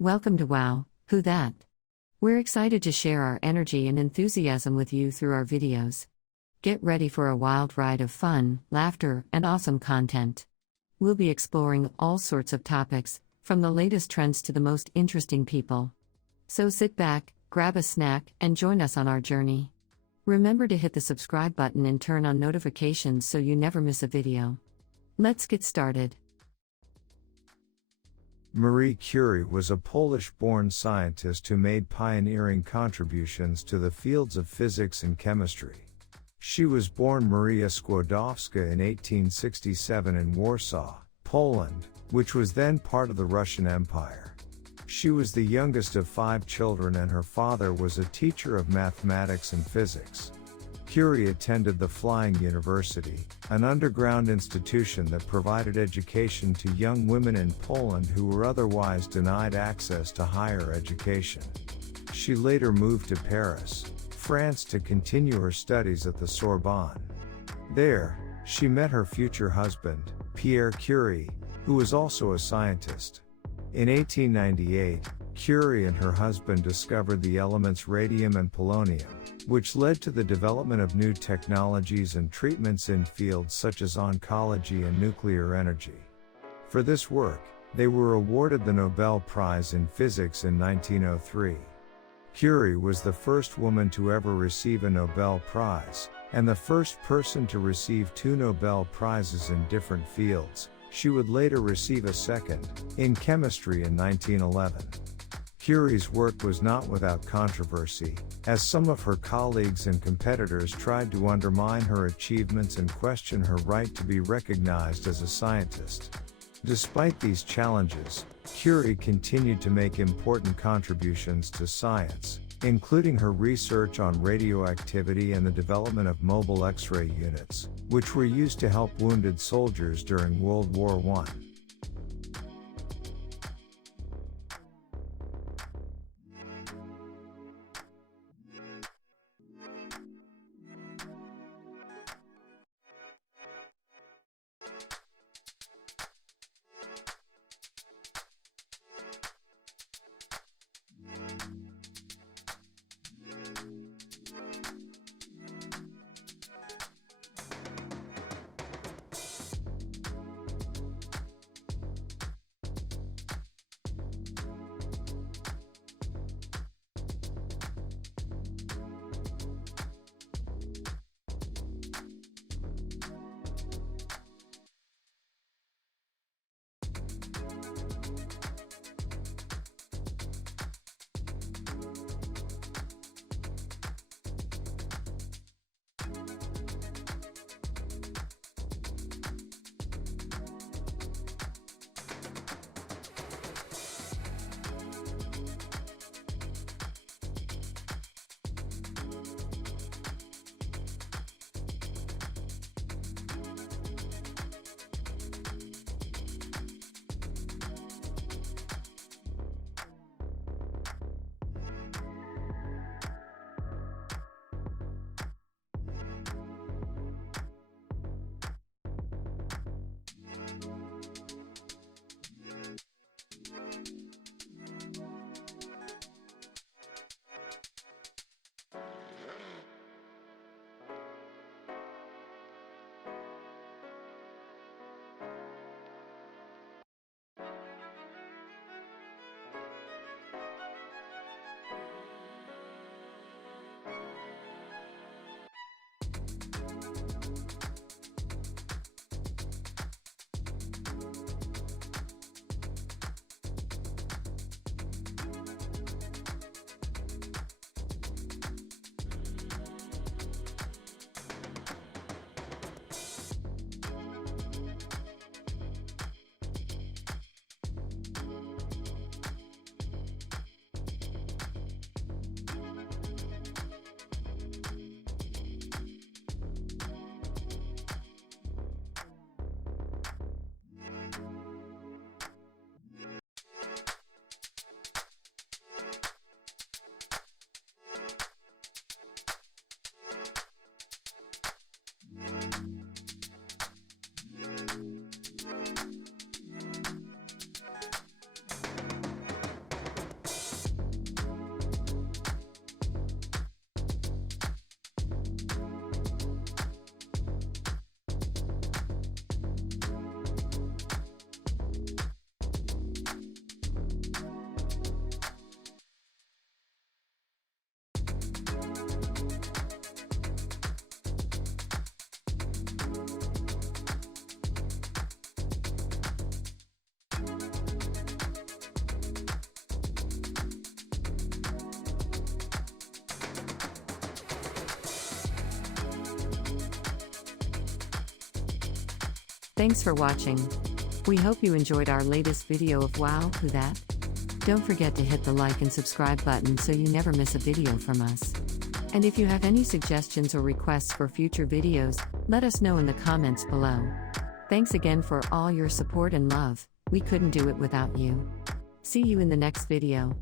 Welcome to Wow, Who That? We're excited to share our energy and enthusiasm with you through our videos. Get ready for a wild ride of fun, laughter, and awesome content. We'll be exploring all sorts of topics, from the latest trends to the most interesting people. So sit back, grab a snack, and join us on our journey. Remember to hit the subscribe button and turn on notifications so you never miss a video. Let's get started. Marie Curie was a Polish-born scientist who made pioneering contributions to the fields of physics and chemistry. She was born Maria Skłodowska in 1867 in Warsaw, Poland, which was then part of the Russian Empire. She was the youngest of 5 children and her father was a teacher of mathematics and physics. Curie attended the Flying University, an underground institution that provided education to young women in Poland who were otherwise denied access to higher education. She later moved to Paris, France to continue her studies at the Sorbonne. There, she met her future husband, Pierre Curie, who was also a scientist. In 1898, Curie and her husband discovered the elements radium and polonium, which led to the development of new technologies and treatments in fields such as oncology and nuclear energy. For this work, they were awarded the Nobel Prize in Physics in 1903. Curie was the first woman to ever receive a Nobel Prize, and the first person to receive 2 Nobel Prizes in different fields. She would later receive a second, in chemistry in 1911. Curie's work was not without controversy, as some of her colleagues and competitors tried to undermine her achievements and question her right to be recognized as a scientist. Despite these challenges, Curie continued to make important contributions to science, including her research on radioactivity and the development of mobile X-ray units, which were used to help wounded soldiers during World War I. Thanks for watching. We hope you enjoyed our latest video of Wow, Who That? Don't forget to hit the like and subscribe button so you never miss a video from us. And if you have any suggestions or requests for future videos, let us know in the comments below. Thanks again for all your support and love. We couldn't do it without you. See you in the next video.